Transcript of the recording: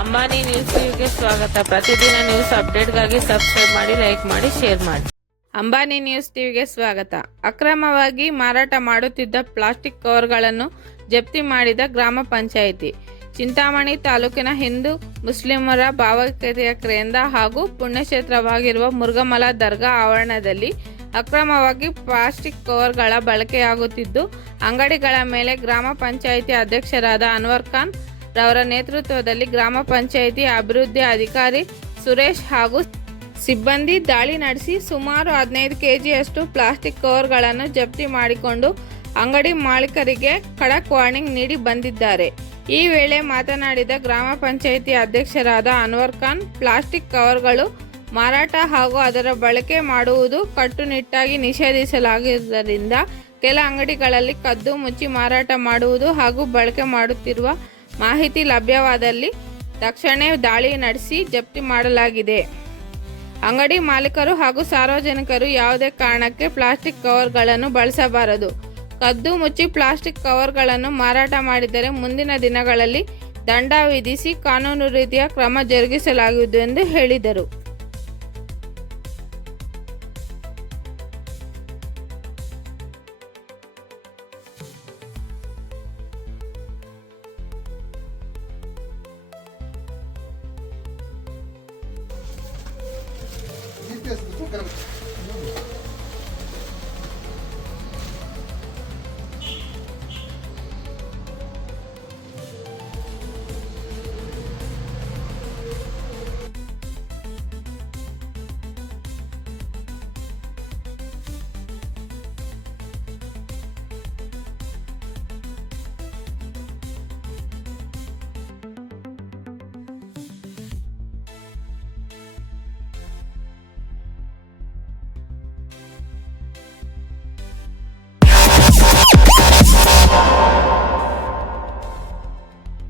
Ambani news ಟಿವಿಗೆ ಸ್ವಾಗತ. ಪ್ರತಿದಿನ ನ್ಯೂಸ್ ಅಪ್ಡೇಟ್ಗಾಗಿ ಸಬ್ಸ್ಕ್ರೈಬ್ ಮಾಡಿ, ಲೈಕ್ ಮಾಡಿ, ಶೇರ್ ಮಾಡಿ. ಅಂಬಾನಿ ನ್ಯೂಸ್ ಟಿವಿಗೆ ಸ್ವಾಗತ. ಅಕ್ರಮವಾಗಿ ಮಾರಾಟ ಮಾಡುತ್ತಿದ್ದ ಪ್ಲಾಸ್ಟಿಕ್ ಕವರ್ಗಳನ್ನು ಜಪ್ತಿ ಮಾಡಿದ ಗ್ರಾಮ ಪಂಚಾಯಿತಿ. ಚಿಂತಾಮಣಿ ತಾಲೂಕಿನ ಹಿಂದೂ ಮುಸ್ಲಿಮರ ಭಾವೈಕ್ಯತೆಯ ಕೇಂದ್ರ ಹಾಗೂ ಪುಣ್ಯಕ್ಷೇತ್ರವಾಗಿರುವ ಮುರುಗಮಲ ದರ್ಗಾ ಆವರಣದಲ್ಲಿ ಅಕ್ರಮವಾಗಿ ಪ್ಲಾಸ್ಟಿಕ್ ಕವರ್ಗಳ ಬಳಕೆಯಾಗುತ್ತಿದ್ದು, ಅಂಗಡಿಗಳ ಮೇಲೆ ಗ್ರಾಮ ಪಂಚಾಯಿತಿ ಅಧ್ಯಕ್ಷರಾದ ಅನ್ವರ್ ಖಾನ್ ರವರ ನೇತೃತ್ವದಲ್ಲಿ ಗ್ರಾಮ ಪಂಚಾಯಿತಿ ಅಭಿವೃದ್ಧಿ ಅಧಿಕಾರಿ ಸುರೇಶ್ ಹಾಗೂ ಸಿಬ್ಬಂದಿ ದಾಳಿ ನಡೆಸಿ ಸುಮಾರು ಹದಿನೈದು ಕೆಜಿಯಷ್ಟು ಪ್ಲಾಸ್ಟಿಕ್ ಕವರ್ಗಳನ್ನು ಜಪ್ತಿ ಮಾಡಿಕೊಂಡು ಅಂಗಡಿ ಮಾಲೀಕರಿಗೆ ಖಡಕ್ ವಾರ್ನಿಂಗ್ ನೀಡಿ ಬಂದಿದ್ದಾರೆ. ಈ ವೇಳೆ ಮಾತನಾಡಿದ ಗ್ರಾಮ ಪಂಚಾಯಿತಿ ಅಧ್ಯಕ್ಷರಾದ ಅನ್ವರ್ ಖಾನ್, ಪ್ಲಾಸ್ಟಿಕ್ ಕವರ್ಗಳು ಮಾರಾಟ ಹಾಗೂ ಅದರ ಬಳಕೆ ಮಾಡುವುದು ಕಟ್ಟುನಿಟ್ಟಾಗಿ ನಿಷೇಧಿಸಲಾಗಿರುವುದರಿಂದ ಕೆಲ ಅಂಗಡಿಗಳಲ್ಲಿ ಕದ್ದು ಮುಚ್ಚಿ ಮಾರಾಟ ಮಾಡುವುದು ಹಾಗೂ ಬಳಕೆ ಮಾಡುತ್ತಿರುವ ಮಾಹಿತಿ ಲಭ್ಯವಾದಲ್ಲಿ ತಕ್ಷಣ ದಾಳಿ ನಡೆಸಿ ಜಪ್ತಿ ಮಾಡಲಾಗಿದೆ. ಅಂಗಡಿ ಮಾಲೀಕರು ಹಾಗೂ ಸಾರ್ವಜನಿಕರು ಯಾವುದೇ ಕಾರಣಕ್ಕೆ ಪ್ಲಾಸ್ಟಿಕ್ ಕವರ್ಗಳನ್ನು ಬಳಸಬಾರದು. ಕದ್ದು ಮುಚ್ಚಿ ಪ್ಲಾಸ್ಟಿಕ್ ಕವರ್ಗಳನ್ನು ಮಾರಾಟ ಮಾಡಿದರೆ ಮುಂದಿನ ದಿನಗಳಲ್ಲಿ ದಂಡ ವಿಧಿಸಿ ಕಾನೂನು ರೀತಿಯ ಕ್ರಮ ಜರುಗಿಸಲಾಗುವುದು ಎಂದು ಹೇಳಿದರು. gracias.